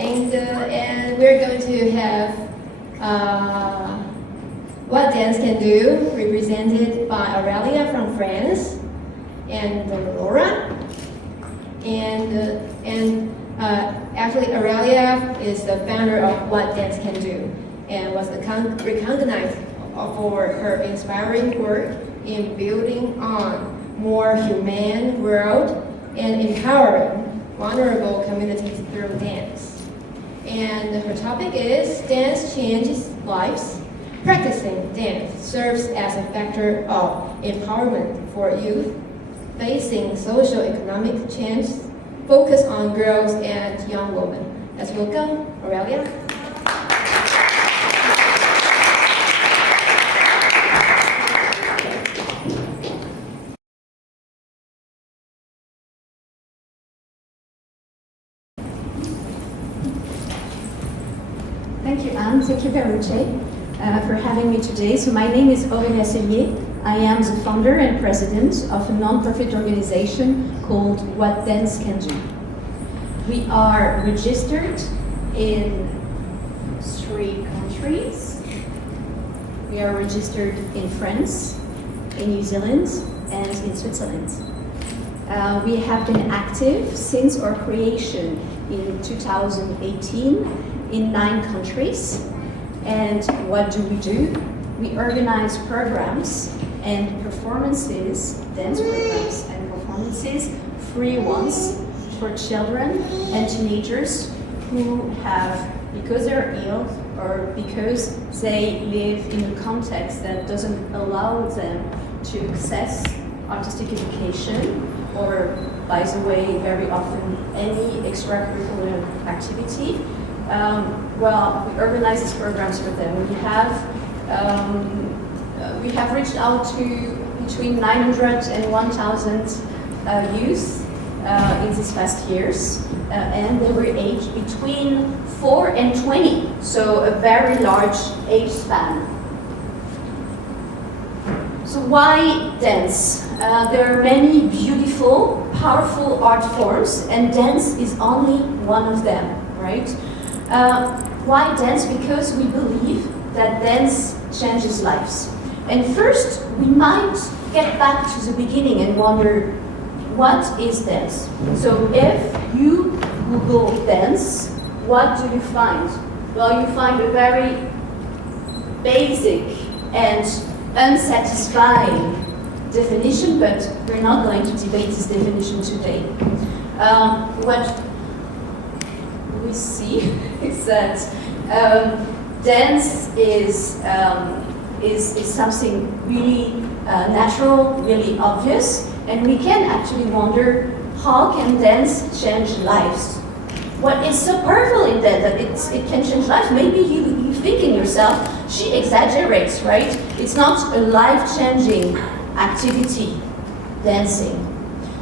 And we're going to have What Dance Can Do, represented by Aurélia from France, and Laura. Actually, Aurélia is the founder of What Dance Can Do, and was recognized for her inspiring work in building on more humane world and empowering vulnerable communities through dance. And her topic is Dance Changes Lives. Practicing dance serves as a factor of empowerment for youth facing socio-economic change, focus on girls and young women. Let's welcome Aurélia. Thank you, Anne. Thank you, Weruche, for having me today. So my name is Aurélia Sellier. I am the founder and president of a non-profit organization called What Dance Can Do. We are registered in 3 countries. We are registered in France, in New Zealand, and in Switzerland. We have been active since our creation in 2018 in 9 countries. And what do? We organize programs and performances, dance programs and performances, free ones, for children and teenagers who have, because they're ill or because they live in a context that doesn't allow them to access artistic education, or, by the way, very often any extracurricular activity. Well, we organize these programs for them. We have reached out to between 900 and 1,000 youth in these past years, and they were aged between 4 and 20, so a very large age span. So why dance? There are many beautiful, powerful art forms, and dance is only one of them, right? Why dance? Because we believe that dance changes lives. And first, we might get back to the beginning and wonder, what is dance? So if you Google dance, what do you find? Well, you find a very basic and unsatisfying definition, but we're not going to debate this definition today. What we see is that dance is something really natural, really obvious, and we can actually wonder, how can dance change lives? What is so powerful in that it can change lives? Maybe you think in yourself, she exaggerates, right? It's not a life-changing activity, dancing.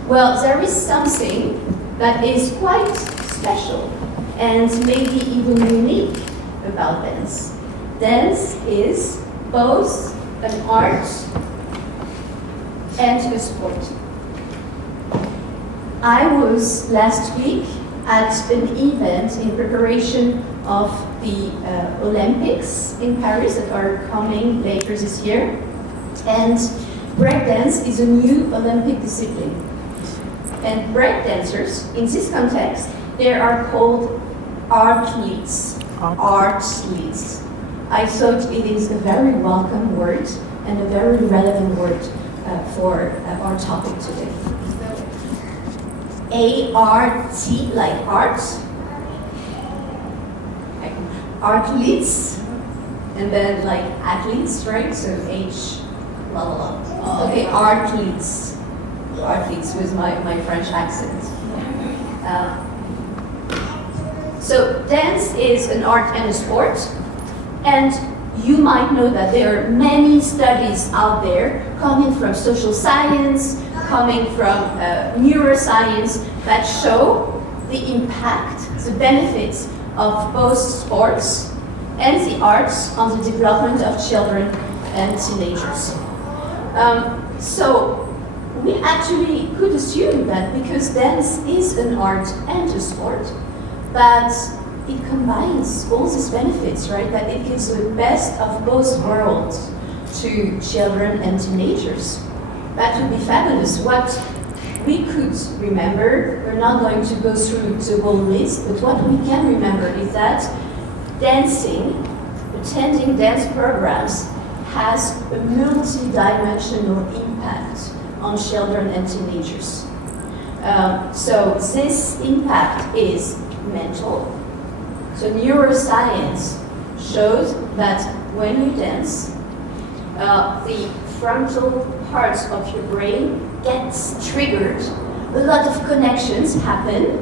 Well, there is something that is quite special and maybe even unique about dance. Dance is both an art and a sport. I was last week at an event in preparation of the Olympics in Paris that are coming later this year, and breakdance is a new Olympic discipline. And breakdancers, in this context, they are called athletes. Athletes. I thought it is a very welcome word and a very relevant word for our topic today. A-R-T, like art, athletes, and then like athletes, right? So H, la la la. Okay, athletes. Athletes with my French accent. So dance is an art and a sport, and you might know that there are many studies out there coming from social science, coming from neuroscience, that show the impact, the benefits of both sports and the arts on the development of children and teenagers. So we actually could assume that because dance is an art and a sport, that it combines all these benefits, right? That it gives the best of both worlds to children and teenagers. That would be fabulous. What we could remember, we're not going to go through the whole list, but what we can remember is that dancing, attending dance programs, has a multi-dimensional impact on children and teenagers. So this impact is mental. So neuroscience shows that when you dance, the frontal parts of your brain gets triggered. A lot of connections happen.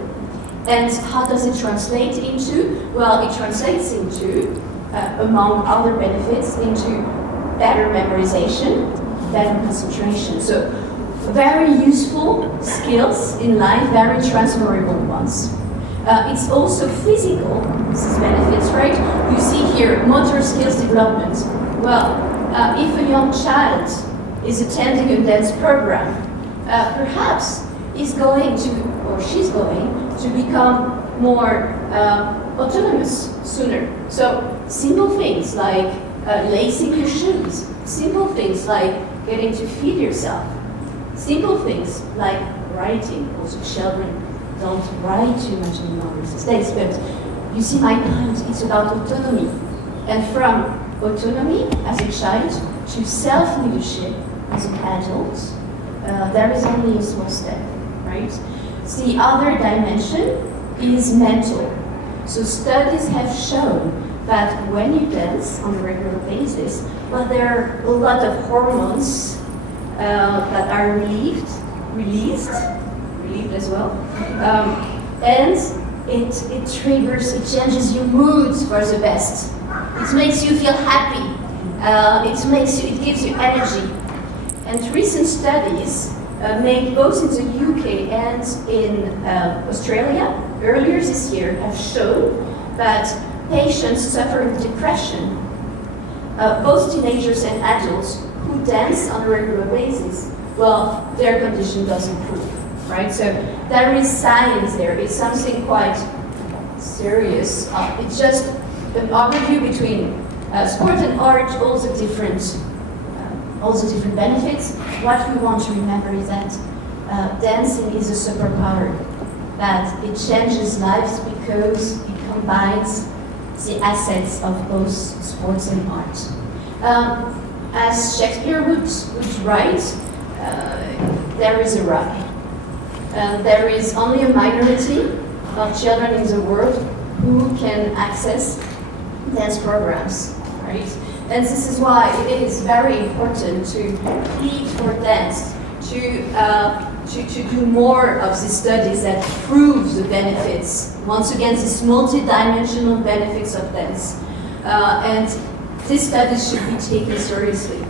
And how does it translate into? Well, it translates into, among other benefits, into better memorization, better concentration. So very useful skills in life, very transferable ones. It's also physical, these benefits, right? You see here, motor skills development. Well, if a young child is attending a dance program, perhaps he's going to, or she's going to become more autonomous sooner. So simple things like lacing your shoes, simple things like getting to feed yourself, simple things like writing. Also, children don't write too much anymore these days, but you see my point, it's about autonomy. And from autonomy as a child to self-leadership as an adult, there is only a small step, right? The other dimension is mental. So studies have shown that when you dance on a regular basis, well, there are a lot of hormones that are released as well, and it triggers, it changes your mood for the best. It makes you feel happy. It gives you energy. And recent studies made both in the UK and in Australia earlier this year have shown that patients suffering depression, both teenagers and adults who dance on a regular basis, well, their condition does improve, right? So there is science there. It's something quite serious. It's just an overview between sport and art, all the different benefits. What we want to remember is that dancing is a superpower, that it changes lives because it combines the assets of both sports and art. As Shakespeare would write, there is a rub. There is only a minority of children in the world who can access dance programs, right? And this is why it is very important to plead for dance, to do more of the studies that prove the benefits. Once again, these multi-dimensional benefits of dance. And these studies should be taken seriously.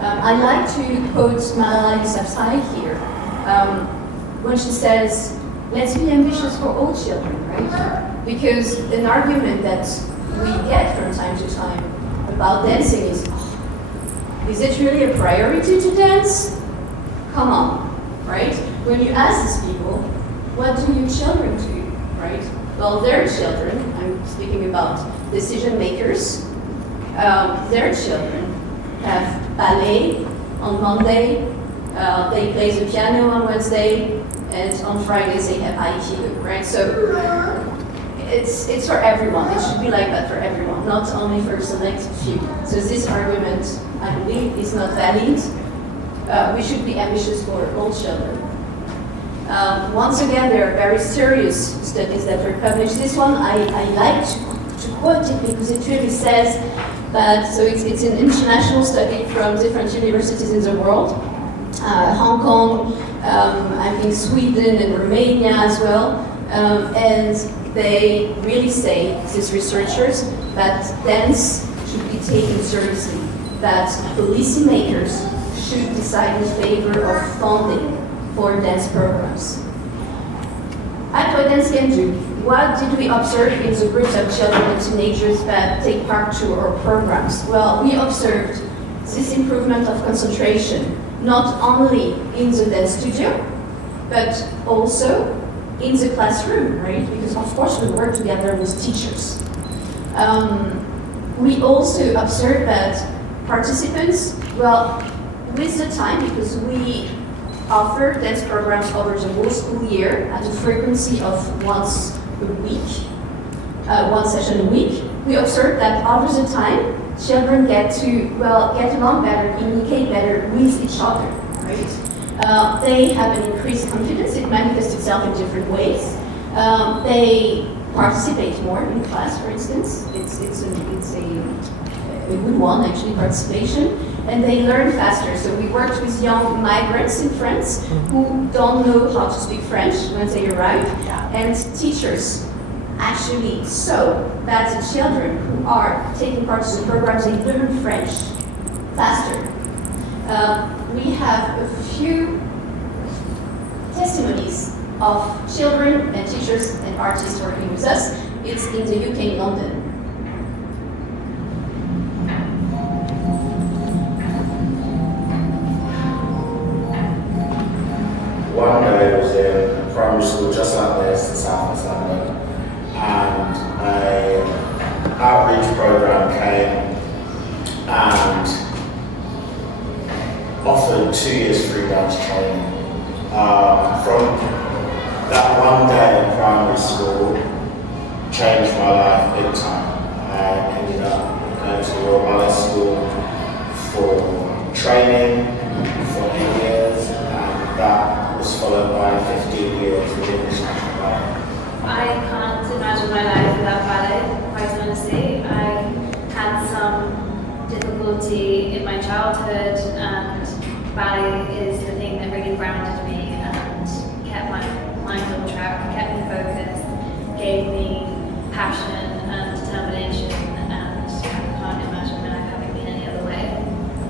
I like to quote Aurélia Sellier here, when she says, let's be ambitious for all children, right? Because an argument that we get from time to time about dancing is it really a priority to dance? Come on, right? When you ask these people, what do your children do, right? Well, their children, I'm speaking about decision makers, their children have ballet on Monday, they play the piano on Wednesday, and on Fridays they have IQ, right? So it's for everyone. It should be like that for everyone, not only for a select few. So this argument, I believe, is not valid. We should be ambitious for all children. Once again, there are very serious studies that were published. This one, I like to quote it because it really says that, so it's an international study from different universities in the world, Hong Kong, I think Sweden and Romania as well, and they really say, these researchers, that dance should be taken seriously, that policymakers should decide in favor of funding for dance programs. At what dance can do? What did we observe in the groups of children and teenagers that take part to our programs? Well, we observed this improvement of concentration, not only in the dance studio, but also in the classroom, right? Because of course we work together with teachers. We also observe that participants, well, with the time, because we offer dance programs over the whole school year at a frequency of once a week, one session a week, we observe that over the time, children get to, well, get along better, communicate better with each other, right? They have an increased confidence. It manifests itself in different ways. They participate more in class, for instance. It's a good one, actually, participation. And they learn faster. So we worked with young migrants in France who don't know how to speak French when they arrive. And teachers actually saw that the children who are taking part in the programs, they learn French faster. We have a few testimonies of children and teachers and artists working with us. It's in the UK, in London. One day I was in primary school just like this in South West London, and an outreach program came and offered 2 years free dance training. From that one day in primary school, changed my life big time. I ended up going to Royal Ballet School for training for 8 years, and that was followed by 15 years with English National Ballet. I can't imagine my life without ballet, quite honestly. I had some difficulty in my childhood, and ballet is the thing that really grounded me and kept my mind on track, kept me focused, gave me passion and determination, and I can't imagine my life having been any other way.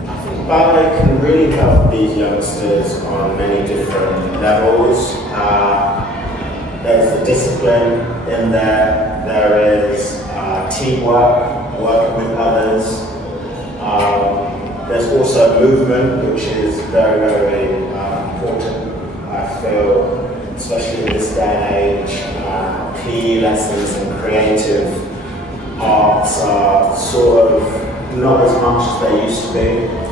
I think ballet can really help these youngsters on many different levels. There's the discipline in there, there is teamwork, working with others. There's also movement, which is very, very important. I feel, especially in this day and age, PE lessons and creative arts are sort of not as much as they used to be,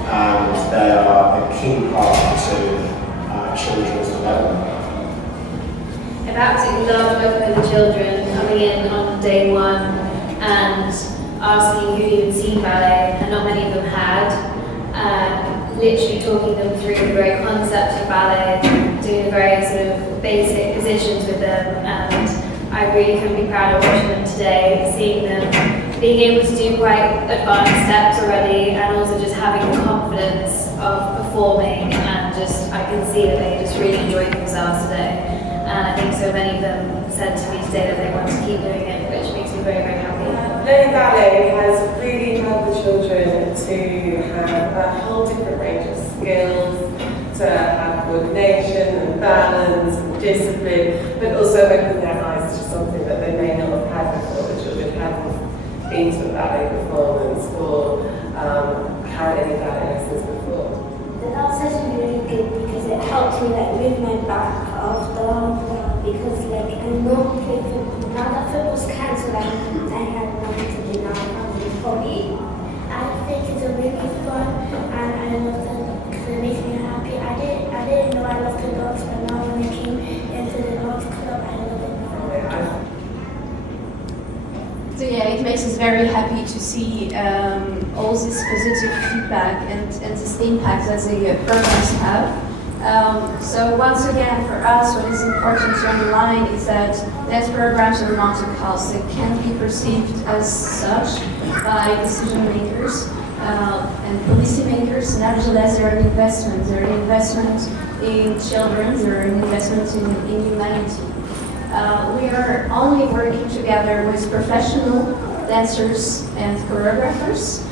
and they are a key part to children's development. I've absolutely loved working with the children, coming in on day one and asking who'd even seen ballet, and not many of them had. Literally talking them through the very concept of ballet, doing the very sort of basic positions with them, and I really couldn't be prouder of watching them today, seeing them being able to do quite advanced steps already, and also just having the confidence of performing, and just I can see that they just really enjoyed themselves today. And I think so many of them said to me today that they want to keep doing it, which makes me very, very happy. Learning ballet has really helped the children to have a whole different range of skills, to have coordination and balance and discipline, but also open their eyes to something that they may not have had before. The children hadn't been to a ballet performance or had any ballet lessons before. The dance session was really good because it helped me move my back after because I'm not playing football. Now that football's cancelled, I had nothing to do now. For me, I think it's a really fun and I love it because it makes me happy. I didn't know I loved the dogs, but now when I came into the dogs club, I love it now. So yeah, it makes us very happy to see all this positive feedback and this impact that the programs have. So once again, for us, what is important to underline is that dance programs are not a cost. They can be perceived as such by decision makers and policy makers. Nevertheless, they're an investment. They're an investment in children. They're an investment in humanity. We are only working together with professional dancers and choreographers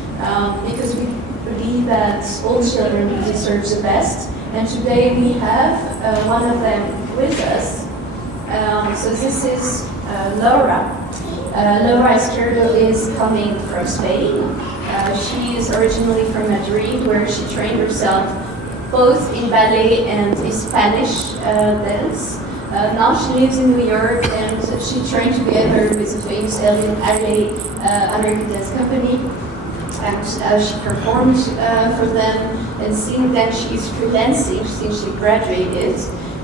because we believe that all children deserve the best. And today we have one of them with us. So this is Laura. Laura Lzquierdo is coming from Spain. She is originally from Madrid, where she trained herself both in ballet and in Spanish dance. Now she lives in New York, and she trained together with the famous LA American Dance Company, and she performed for them. And since then, she's freelancing. Since she graduated,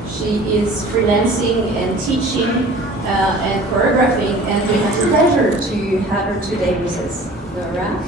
she is freelancing and teaching and choreographing, and we have the pleasure to have her today with us. Nora.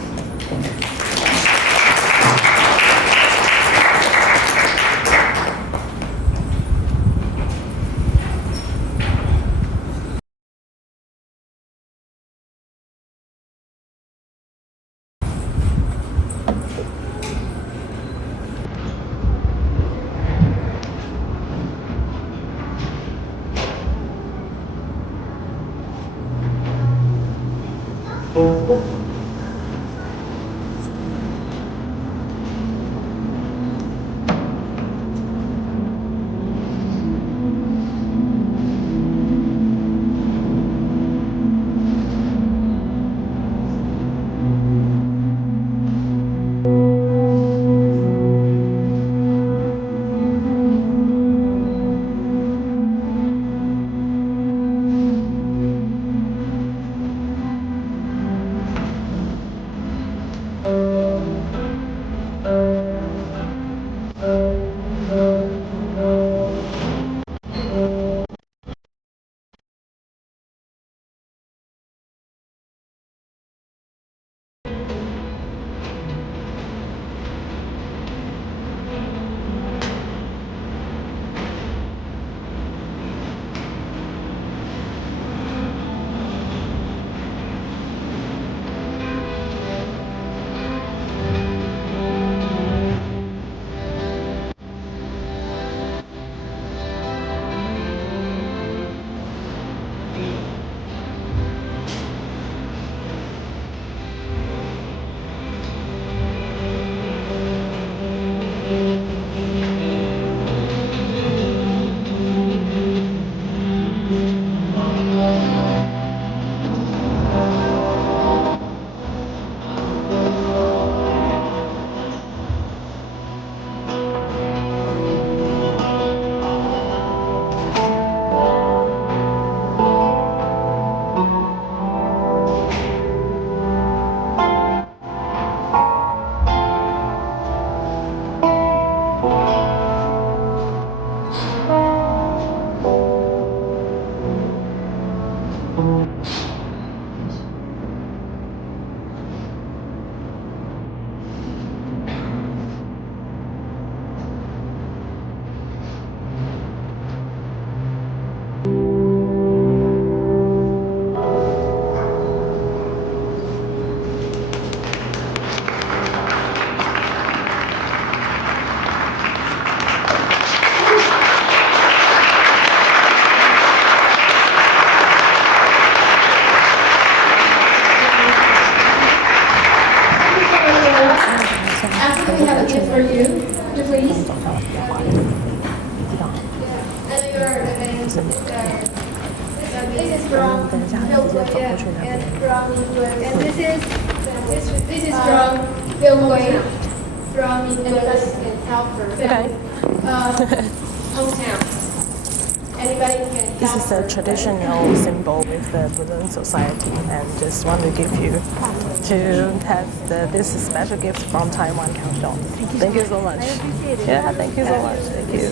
After we have a gift for you, would you please? And your event, this is from Lzquierdo and from England, and this is from Weruche, from Nicholas and Alfred, hometown. Anybody can. This is a traditional symbol with the WIIN society, and just want to give you to have this special gift from Taiwan Can Help. Thank you so much. I appreciate it. Yeah, thank you so much. Thank you.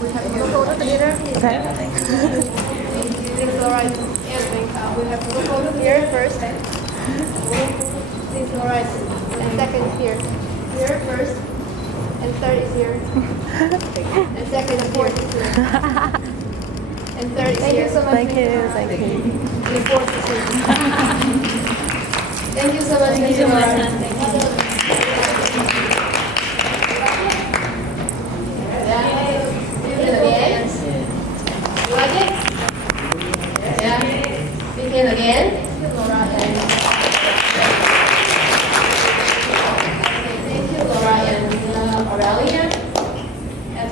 We have a photo together. Okay. Please, all right. And we have a photo here first. Please, all right. And second here. Here first. And third is here. And second and fourth is here. And third is here. Thank you so much. Thank you. Thank you. And fourth is here. Thank you so much. Thank you so much. Again. You like it? Yeah. Begin again.